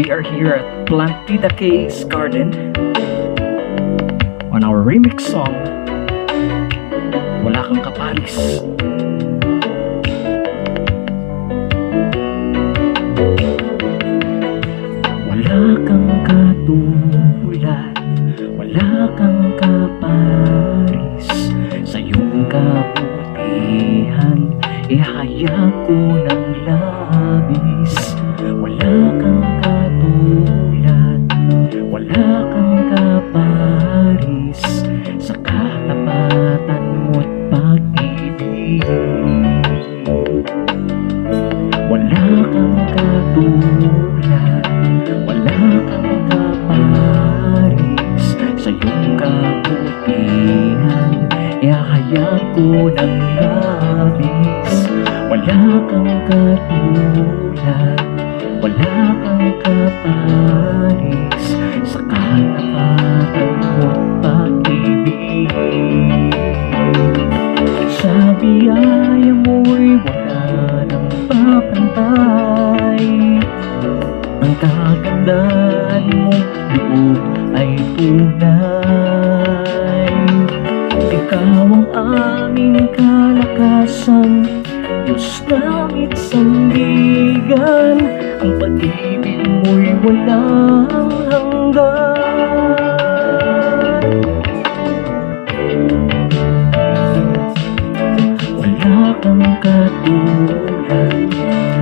We are here at Plantita K's Garden on our remix song, Wala Kang Kaparis. Wala kang katulad, wala kang kaparis, sa iyong kabutihan ihayag ko ng labis. Wala kang katulad, wala kang kaparis, sa katapatan mo't pag-ibig. Wala kang katulad, wala kang kaparis, sa iyong kabutihan ihahayag ko ng labis. Wala kang katulad, wala kang kaparis, sa katapatan mo't pag-ibig. Sa biyaya mo'y wala nang papantay, ang kagandahan mong loob ay tunay. Ikaw ang aming kalakasan, Diyos namit sandigan, ang pag-ibig mo'y walang hanggan. Wala kang katulad,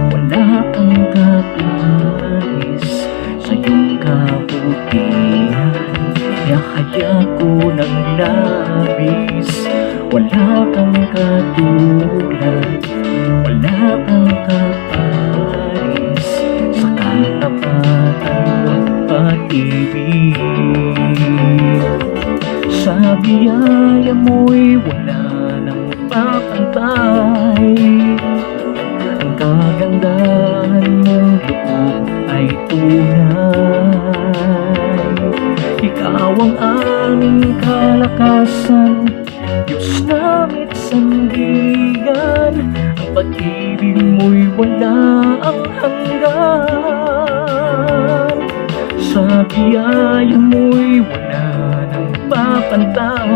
wala kang kaparis, sa iyong kabutihan ihahayag ko ng labis. Wala kang katulad, wala kang kaparis, sa katapatan mo't pag-ibig. Sa biyaya mo'y wala nang papantay, ang kagandahan mong loob ay tunay. Ikaw ang aming kalakasan, Diyos namit sandigan, ang pag-ibig mo'y walang hanggan. Sa biyaya mo'y wala nang papantay,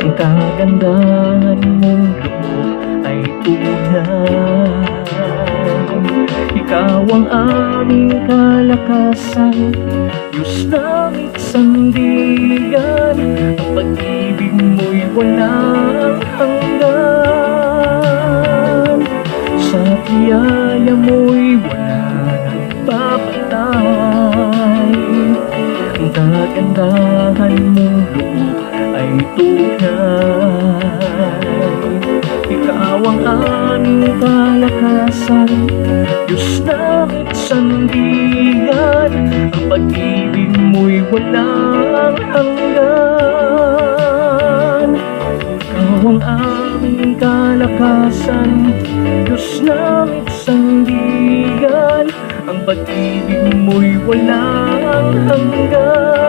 ang kagandahan mong loob ay tunay. Ikaw ang aming kalakasan, Diyos namit sandigan, ang pag-ibig mo'y walang hanggan. Sa biyaya mo'y wala nang papantay, ang kagandahan mong loob ay tunay. Ikaw ang aming kalakasan, Diyos namit sandigan, ang pag-ibig mo'y walang hanggan. Ikaw ang aming kalakasan, Diyos namit sandigan, ang pag-ibig mo'y walang hanggan.